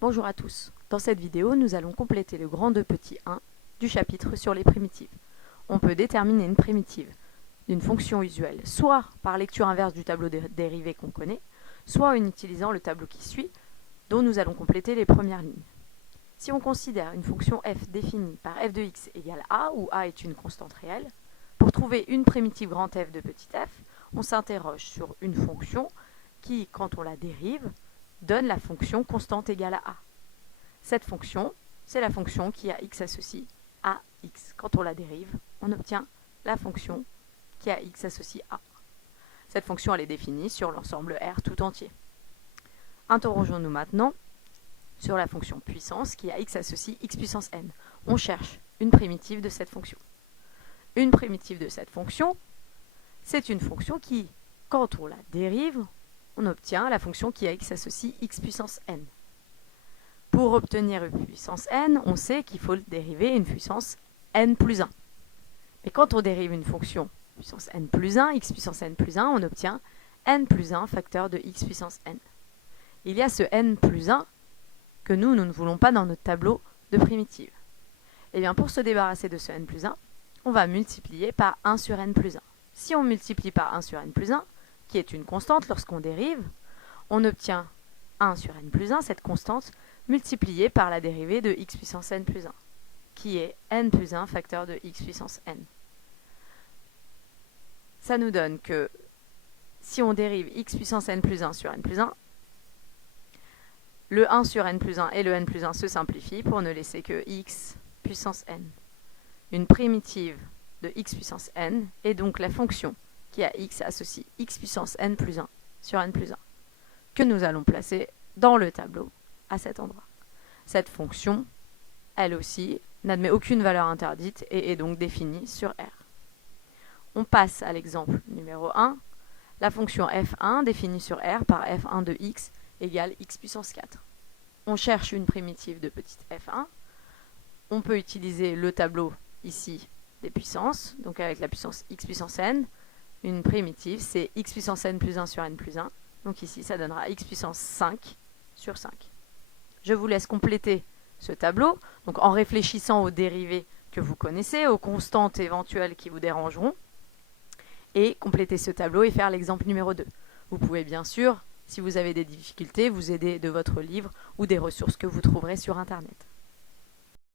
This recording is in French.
Bonjour à tous. Dans cette vidéo, nous allons compléter le grand 2 petit 1 du chapitre sur les primitives. On peut déterminer une primitive d'une fonction usuelle soit par lecture inverse du tableau de dérivées qu'on connaît, soit en utilisant le tableau qui suit, dont nous allons compléter les premières lignes. Si on considère une fonction f définie par f de x égale a, où a est une constante réelle, pour trouver une primitive grand F de petit f, on s'interroge sur une fonction qui, quand on la dérive, donne la fonction constante égale à a. Cette fonction, c'est la fonction qui a x associe à x. Quand on la dérive, on obtient la fonction qui a x associe à. Cette fonction, elle est définie sur l'ensemble R tout entier. Interrogeons-nous maintenant sur la fonction puissance qui a x associe x puissance n. On cherche une primitive de cette fonction. Une primitive de cette fonction, c'est une fonction qui, quand on la dérive, on obtient la fonction qui a x associe x puissance n. Pour obtenir une puissance n, on sait qu'il faut dériver une puissance n plus 1. Mais quand on dérive une fonction puissance n plus 1, x puissance n plus 1, on obtient n plus 1 facteur de x puissance n. Il y a ce n plus 1 que nous ne voulons pas dans notre tableau de primitives. Et bien pour se débarrasser de ce n plus 1, on va multiplier par 1 sur n plus 1. Si on multiplie par 1 sur n plus 1, qui est une constante lorsqu'on dérive, on obtient 1 sur n plus 1, cette constante, multipliée par la dérivée de x puissance n plus 1, qui est n plus 1 facteur de x puissance n. Ça nous donne que si on dérive x puissance n plus 1 sur n plus 1, le 1 sur n plus 1 et le n plus 1 se simplifient pour ne laisser que x puissance n. Une primitive de x puissance n est donc la fonction qui a x associe x puissance n plus 1 sur n plus 1, que nous allons placer dans le tableau à cet endroit. Cette fonction, elle aussi, n'admet aucune valeur interdite et est donc définie sur R. On passe à l'exemple numéro 1. La fonction f1 définie sur R par f1 de x égale x puissance 4. On cherche une primitive de petite f1. On peut utiliser le tableau ici des puissances, donc avec la puissance x puissance n. Une primitive, c'est x puissance n plus 1 sur n plus 1. Donc ici, ça donnera x puissance 5 sur 5. Je vous laisse compléter ce tableau, donc en réfléchissant aux dérivées que vous connaissez, aux constantes éventuelles qui vous dérangeront, et compléter ce tableau et faire l'exemple numéro 2. Vous pouvez bien sûr, si vous avez des difficultés, vous aider de votre livre ou des ressources que vous trouverez sur Internet.